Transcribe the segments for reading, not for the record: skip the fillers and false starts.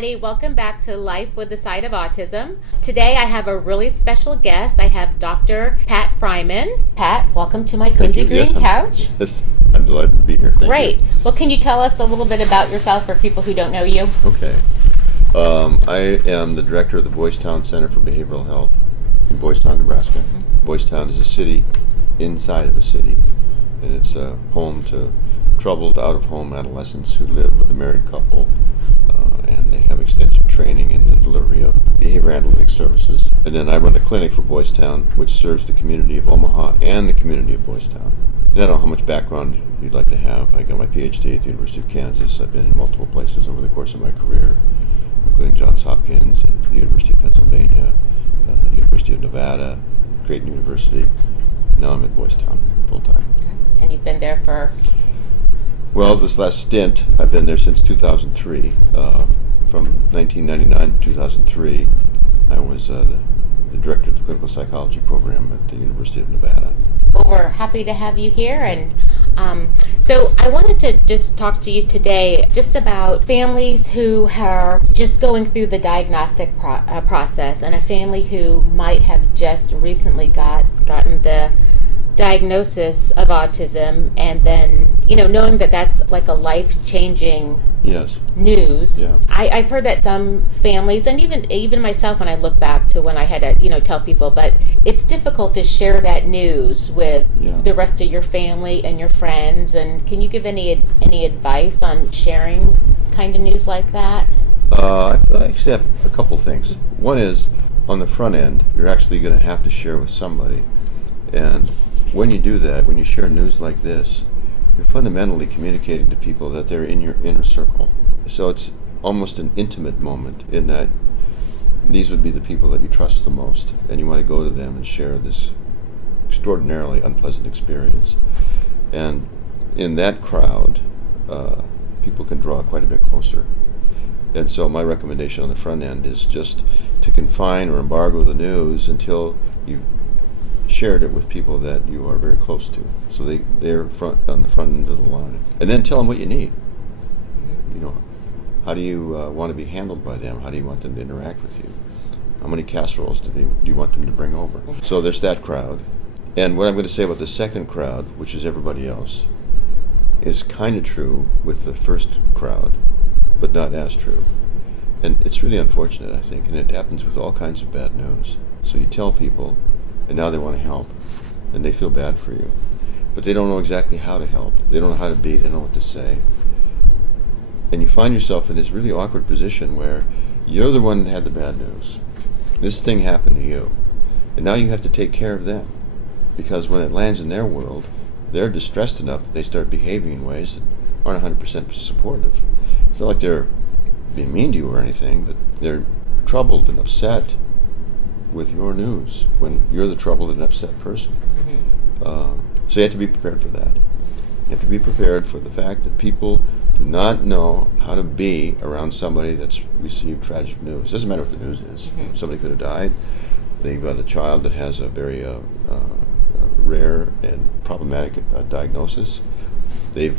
everybody. Welcome back to Life with the Side of Autism. Today I have a really special guest. I have Dr. Pat Friman. Pat, welcome to my cozy green couch. Yes, I'm delighted to be here. Thank Great. you. Well, can you tell us a little bit about yourself for people who don't know you? Okay. I am the director of the Boys Town Center for Behavioral Health in Boys Town, Nebraska. Mm-hmm. Boys Town is a city inside of a city, and it's a home to troubled out-of-home adolescents who live with a married couple, and they have extensive training in the delivery of behavior analytics services. And then I run a clinic for Boys Town, which serves the community of Omaha and the community of Boys Town. And I don't know how much background you'd like to have. I got my PhD at the University of Kansas. I've been in multiple places over the course of my career, including Johns Hopkins and the University of Pennsylvania, the University of Nevada, Creighton University. Now I'm at Boys Town full-time. And you've been there for... Well, this last stint, I've been there since 2003. From 1999 to 2003, I was the director of the clinical psychology program at the University of Nevada. Well, we're happy to have you here. And so I wanted to just talk to you today just about families who are just going through the diagnostic process, and a family who might have just recently gotten the diagnosis of autism, and then, knowing that that's like a life-changing news. Yeah. I've heard that some families, and even myself, when I look back to when I had to tell people, but it's difficult to share that news with the rest of your family and your friends. And can you give any advice on sharing kind of news like that? I actually have a couple things. One is, on the front end, you're actually going to have to share with somebody, and when you do that, when you share news like this, you're fundamentally communicating to people that they're in your inner circle. So it's almost an intimate moment in that these would be the people that you trust the most, and you want to go to them and share this extraordinarily unpleasant experience. And in that crowd, people can draw quite a bit closer. And so my recommendation on the front end is just to confine or embargo the news until you've shared it with people that you are very close to, so they're on the front end of the line. And then tell them what you need. How do you want to be handled by them? How do you want them to interact with you? How many casseroles do you want them to bring over? So there's that crowd. And what I'm going to say about the second crowd, which is everybody else, is kind of true with the first crowd, but not as true. And it's really unfortunate, I think, and it happens with all kinds of bad news. So you tell people, and now they want to help, and they feel bad for you. But they don't know exactly how to help. They don't know how to be, they don't know what to say. And you find yourself in this really awkward position where you're the one that had the bad news. This thing happened to you. And now you have to take care of them. Because when it lands in their world, they're distressed enough that they start behaving in ways that aren't 100% supportive. It's not like they're being mean to you or anything, but they're troubled and upset with your news when you're the troubled and upset person. Mm-hmm. So you have to be prepared for that. You have to be prepared for the fact that people do not know how to be around somebody that's received tragic news. It doesn't matter what the news is. Mm-hmm. Somebody could have died. They've got a child that has a very rare and problematic diagnosis. They've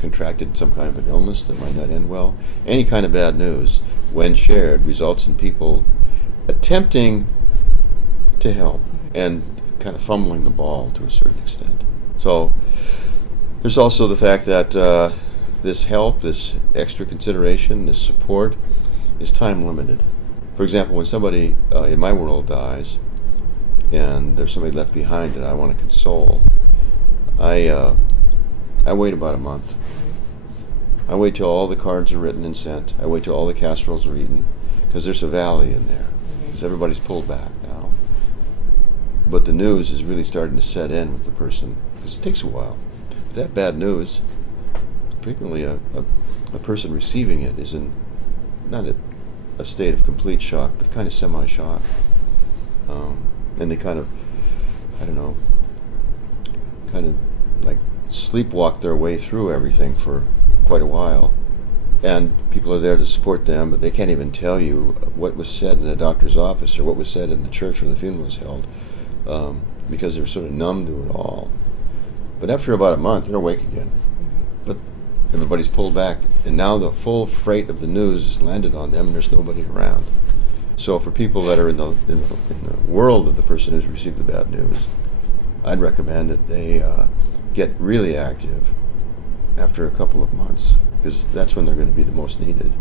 contracted some kind of an illness that might not end well. Any kind of bad news, when shared, results in people attempting to help and kind of fumbling the ball to a certain extent. So there's also the fact that this help, this extra consideration, this support is time limited. For example, when somebody in my world dies and there's somebody left behind that I want to console, I wait about a month. I wait till all the cards are written and sent. I wait till all the casseroles are eaten, because there's a valley in there. Because everybody's pulled back now. But the news is really starting to set in with the person, because it takes a while. With that bad news, frequently a person receiving it is in not a state of complete shock, but kind of semi-shock. And they kind of like sleepwalk their way through everything for quite a while. And people are there to support them, but they can't even tell you what was said in the doctor's office or what was said in the church where the funeral was held, because they're sort of numb to it all. But after about a month, they're awake again. But everybody's pulled back, and now the full freight of the news is landed on them, and there's nobody around. So for people that are in the world of the person who's received the bad news, I'd recommend that they get really active after a couple of months, because that's when they're going to be the most needed.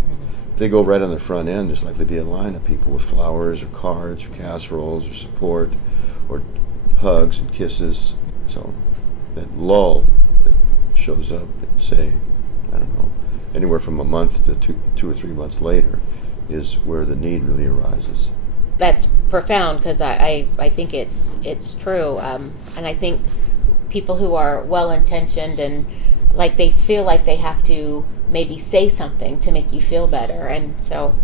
If they go right on the front end, there's likely to be a line of people with flowers or cards or casseroles or support or hugs and kisses. So that lull that shows up, say, I don't know, anywhere from a month to two or 3 months later, is where the need really arises. That's profound, because I think it's true, and I think people who are well-intentioned and like they feel like they have to maybe say something to make you feel better. And so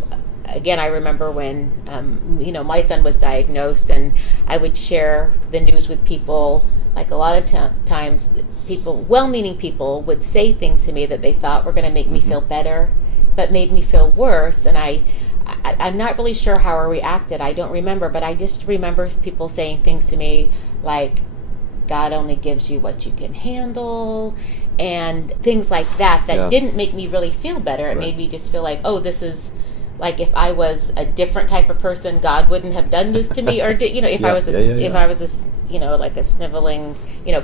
again, I remember when my son was diagnosed, and I would share the news with people. Like a lot of times people, well-meaning people, would say things to me that they thought were going to make me feel better, but made me feel worse. And I'm not really sure how I reacted. I don't remember, but I just remember people saying things to me like, God only gives you what you can handle, and things like that didn't make me really feel better. It made me just feel like, oh, this is like, if I was a different type of person, God wouldn't have done this to me. Or if I was like a sniveling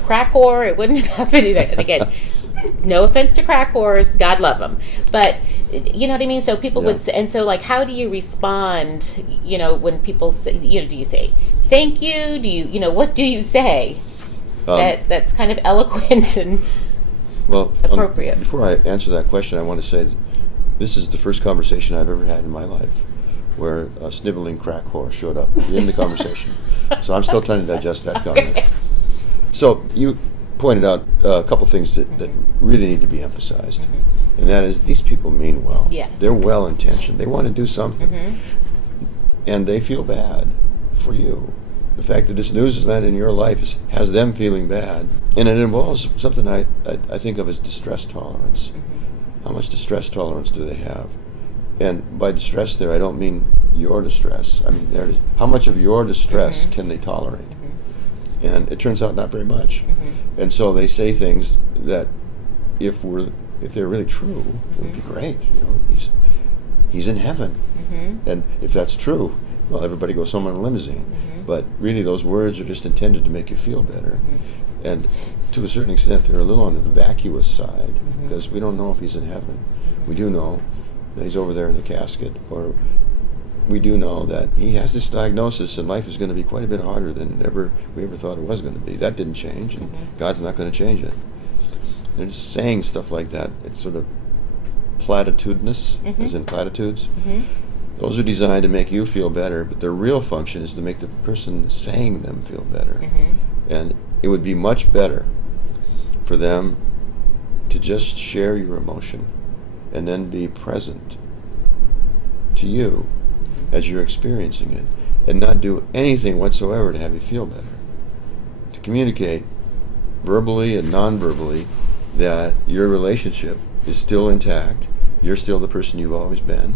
crack whore, it wouldn't have happened. And again, no offense to crack whores, God love them, but you know what I mean. So people would say, and so like, how do you respond? When people say, do you say thank you? Do you what do you say that's kind of eloquent and appropriate? Before I answer that question, I want to say that this is the first conversation I've ever had in my life where a sniveling crack whore showed up in the conversation. So I'm still trying to digest that comment. Okay. So you pointed out a couple things that really need to be emphasized. And that is, these people mean well. Yes. They're well-intentioned. They want to do something. And they feel bad for you. The fact that this news is not in your life has them feeling bad. And it involves something I think of as distress tolerance. How much distress tolerance do they have? And by distress there, I don't mean your distress. I mean, how much of your distress can they tolerate? And it turns out not very much. And so they say things that, if they're really true, it would be great. He's in heaven. And if that's true, well, everybody goes home in a limousine. But really, those words are just intended to make you feel better. And to a certain extent, they're a little on the vacuous side, because we don't know if he's in heaven. We do know that he's over there in the casket, or we do know that he has this diagnosis, and life is going to be quite a bit harder than we ever thought it was going to be. That didn't change, and God's not going to change it. They're just saying stuff like that. It's sort of platitudinous, as in platitudes. Those are designed to make you feel better, but their real function is to make the person saying them feel better. And it would be much better for them to just share your emotion and then be present to you as you're experiencing it, and not do anything whatsoever to have you feel better. To communicate verbally and non-verbally that your relationship is still intact, you're still the person you've always been,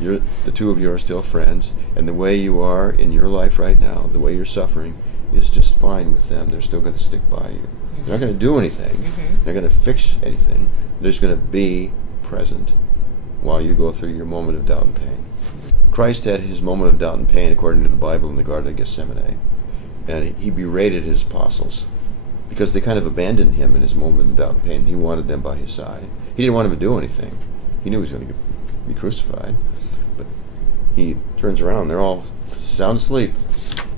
the two of you are still friends, and the way you are in your life right now, the way you're suffering, is just fine with them. They're still going to stick by you. They're not going to do anything. They're not going to fix anything. They're just going to be present while you go through your moment of doubt and pain. Christ had his moment of doubt and pain, according to the Bible, in the Garden of Gethsemane. And he berated his apostles because they kind of abandoned him in his moment of doubt and pain. He wanted them by his side. He didn't want them to do anything. He knew he was going to be crucified. But he turns around. They're all sound asleep.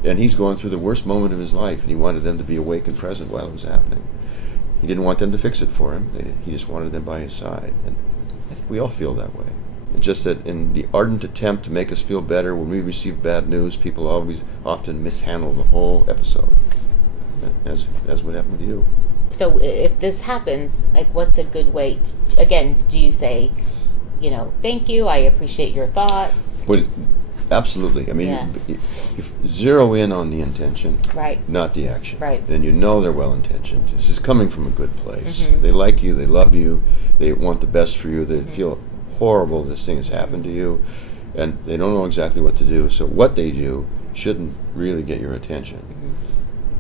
And he's going through the worst moment of his life, and he wanted them to be awake and present while it was happening. He didn't want them to fix it for him. He just wanted them by his side. And I think we all feel that way. It's just that in the ardent attempt to make us feel better, when we receive bad news, people often mishandle the whole episode, as would happen with you. So if this happens, like, what's a good way again, do you say, thank you, I appreciate your thoughts? But absolutely. I mean, you zero in on the intention, right, not the action. Right. Then they're well-intentioned. This is coming from a good place. They like you. They love you. They want the best for you. They feel horrible this thing has happened to you, and they don't know exactly what to do. So what they do shouldn't really get your attention.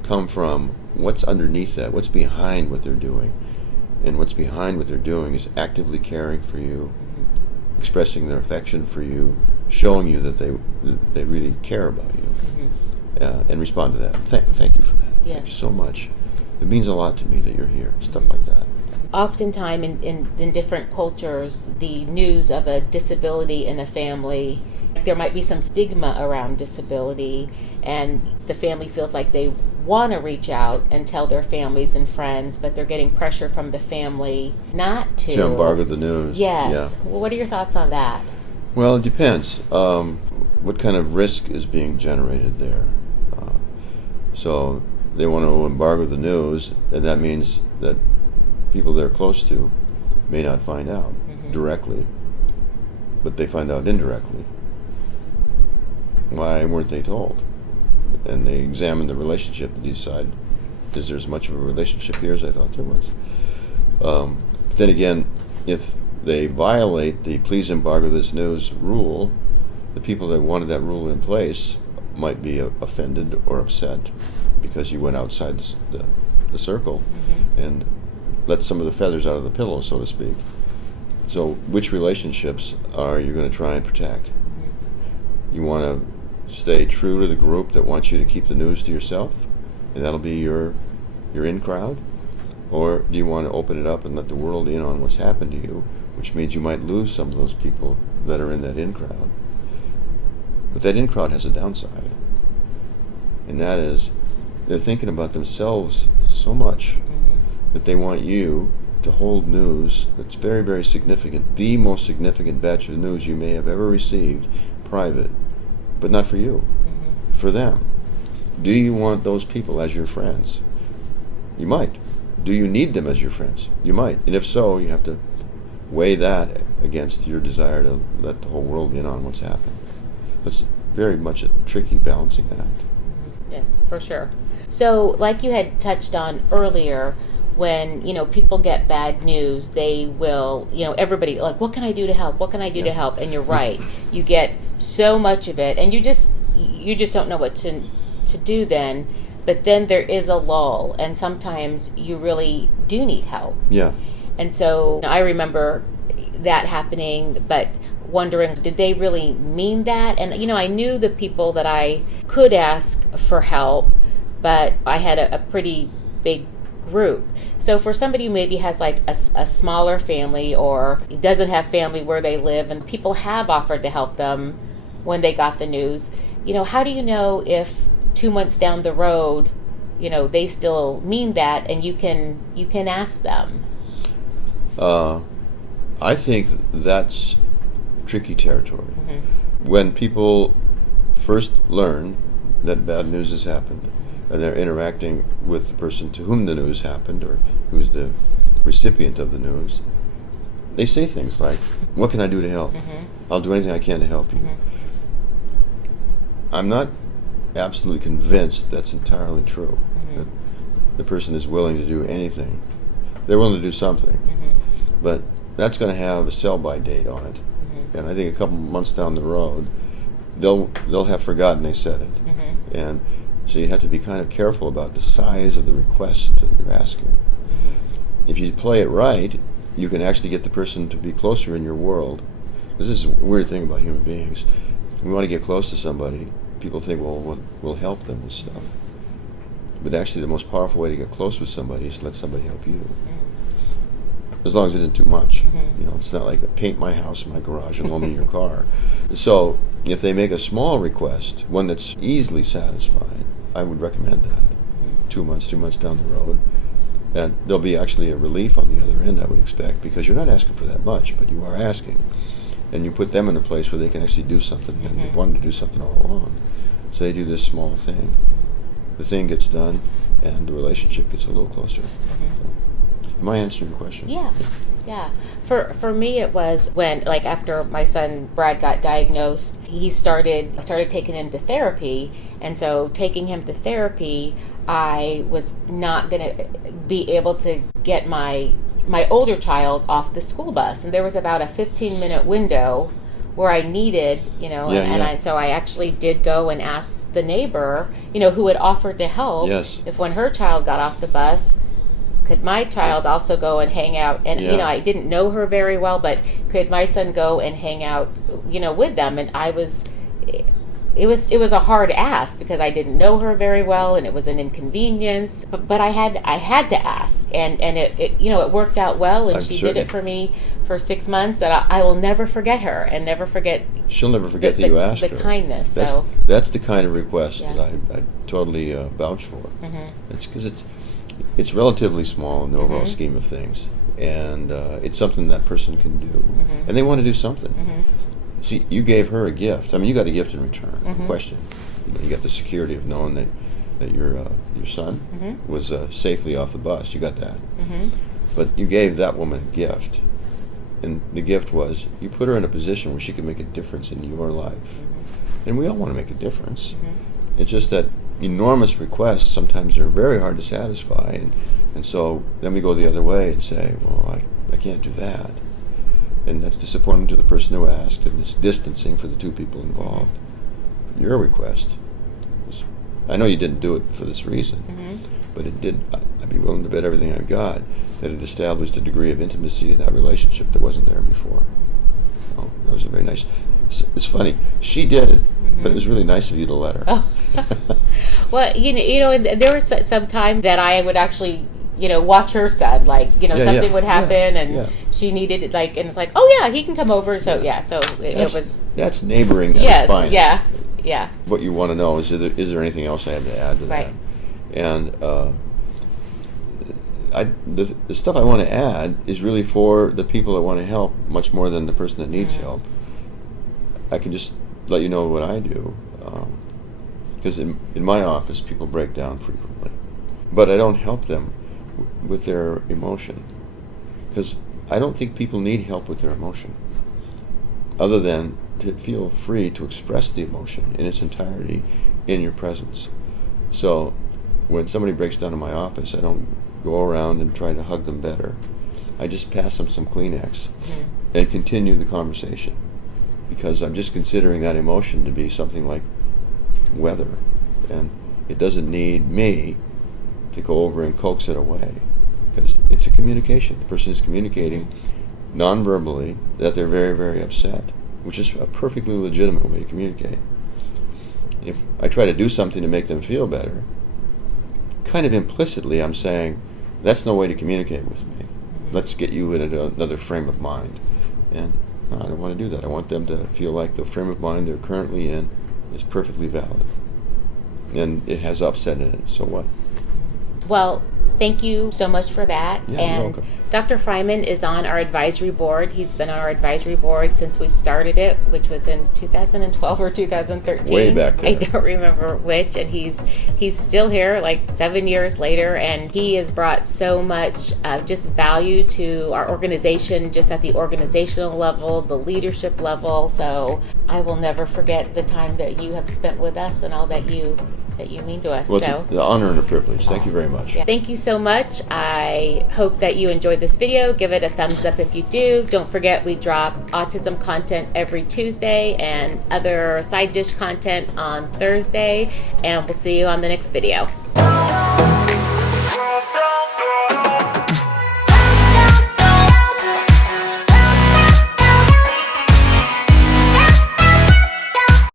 Come from what's underneath that, what's behind what they're doing. and what's behind what they're doing is actively caring for you, expressing their affection for you, showing you that they really care about you, and respond to that. Thank you for that. Yes. Thank you so much. It means a lot to me that you're here. Stuff like that. Oftentimes in different cultures, the news of a disability in a family, there might be some stigma around disability, and the family feels like they want to reach out and tell their families and friends, but they're getting pressure from the family not to. To embargo the news. Yes. Yeah. Well, what are your thoughts on that? Well, it depends. What kind of risk is being generated there? So they want to embargo the news, and that means that people they're close to may not find out directly, but they find out indirectly. Why weren't they told? And they examine the relationship and decide, is there as much of a relationship here as I thought there was? Then again, if they violate the please embargo this news rule, the people that wanted that rule in place might be offended or upset because you went outside the circle and let some of the feathers out of the pillow, so to speak. So which relationships are you going to try and protect? You want to stay true to the group that wants you to keep the news to yourself, and that'll be your in crowd? Or do you want to open it up and let the world in on what's happened to you, which means you might lose some of those people that are in that in crowd? But that in crowd has a downside, and that is they're thinking about themselves so much that they want you to hold news that's very, very significant, the most significant batch of news you may have ever received, private, but not for you, for them. Do you want those people as your friends? You might. Do you need them as your friends? You might. And if so, you have to weigh that against your desire to let the whole world in on what's happened. It's very much a tricky balancing act. Yes, for sure. So, like you had touched on earlier, when, people get bad news, they will, everybody, like, what can I do to help? What can I do to help? And you're right. You get so much of it, and you just don't know what to do then. But then there is a lull, and sometimes you really do need help. Yeah. And so I remember that happening, but wondering, did they really mean that? And, I knew the people that I could ask for help, but I had a pretty big group. So for somebody who maybe has like a smaller family or doesn't have family where they live, and people have offered to help them when they got the news, how do you know if 2 months down the road, they still mean that, and you can ask them? I think that's tricky territory. When people first learn that bad news has happened, and they're interacting with the person to whom the news happened, or who's the recipient of the news, they say things like, what can I do to help? I'll do anything I can to help you. I'm not absolutely convinced that's entirely true, that the person is willing to do anything. They're willing to do something, but that's going to have a sell-by date on it. And I think a couple months down the road, they'll have forgotten they said it. And so you have to be kind of careful about the size of the request that you're asking. If you play it right, you can actually get the person to be closer in your world. This is a weird thing about human beings. We want to get close to somebody. People think, well, we'll help them and stuff. But actually the most powerful way to get close with somebody is to let somebody help you. As long as it isn't too much. It's not like paint my house and my garage and loan me your car. So if they make a small request, one that's easily satisfied, I would recommend that. 2 months, 3 months down the road. And there'll be actually a relief on the other end, I would expect, because you're not asking for that much, but you are asking. And you put them in a place where they can actually do something, and they've wanted to do something all along. So they do this small thing. The thing gets done, and the relationship gets a little closer. So, am I answering your question? Yeah. For me, it was when, like, after my son Brad got diagnosed, I started taking him to therapy, and so taking him to therapy, I was not going to be able to get my older child off the school bus, and there was about a 15-minute window where I needed, so I actually did go and ask the neighbor, who had offered to help, Yes. if when her child got off the bus, could my child also go and hang out? And I didn't know her very well, but could my son go and hang out, with them? And it was a hard ask because I didn't know her very well, and it was an inconvenience. But I had to ask, and it worked out well, and she did it for me for 6 months, and I will never forget her, and never forget. She'll never forget that you asked her. The kindness. That's the kind of request that I totally vouch for. It's because it's relatively small in the overall scheme of things, and it's something that person can do, and they want to do something. See, you gave her a gift. I mean, you got a gift in return. No question. You got the security of knowing that your son was safely off the bus. You got that. But you gave that woman a gift, and the gift was you put her in a position where she could make a difference in your life. And we all want to make a difference. It's just that enormous requests sometimes are very hard to satisfy, and so then we go the other way and say, well, I can't do that. And that's disappointing to the person who asked, and it's distancing for the two people involved. Your request was, I know you didn't do it for this reason, but it did. I'd be willing to bet everything I've got that it established a degree of intimacy in that relationship that wasn't there before. Oh, that was a very nice. It's funny. She did it, but it was really nice of you to let her. Oh. Well, there were some times that I would actually, watch her son, something would happen, and she needed it, and it's like, oh yeah, he can come over. So it was. That's neighboring at its finest. Yeah. What you want to know is there anything else I have to add to that? And the stuff I want to add is really for the people that want to help much more than the person that needs help. I can just let you know what I do, because in my office people break down frequently, but I don't help them with their emotion, because I don't think people need help with their emotion other than to feel free to express the emotion in its entirety in your presence. So when somebody breaks down in my office, I don't go around and try to hug them better. I just pass them some Kleenex and continue the conversation, because I'm just considering that emotion to be something like weather, and it doesn't need me to go over and coax it away, because it's a communication. The person is communicating non-verbally that they're very, very upset, which is a perfectly legitimate way to communicate. If I try to do something to make them feel better, kind of implicitly I'm saying, that's no way to communicate with me. Let's get you in another frame of mind. And no, I don't want to do that. I want them to feel like the frame of mind they're currently in is perfectly valid. And it has upset in it, so what? Well, thank you so much for that. Yeah, and you're welcome. Dr. Friman is on our advisory board. He's been on our advisory board since we started it, which was in 2012 or 2013. Way back there. I don't remember which. And he's still here, 7 years later, and he has brought so much just value to our organization, just at the organizational level, the leadership level. So I will never forget the time that you have spent with us and all that you mean to us. Well, it's an honor and a privilege. Thank you very much. Yeah. Thank you so much. I hope that you enjoyed this video. Give it a thumbs up if you do. Don't forget, we drop autism content every Tuesday and other side dish content on Thursday, and we'll see you on the next video.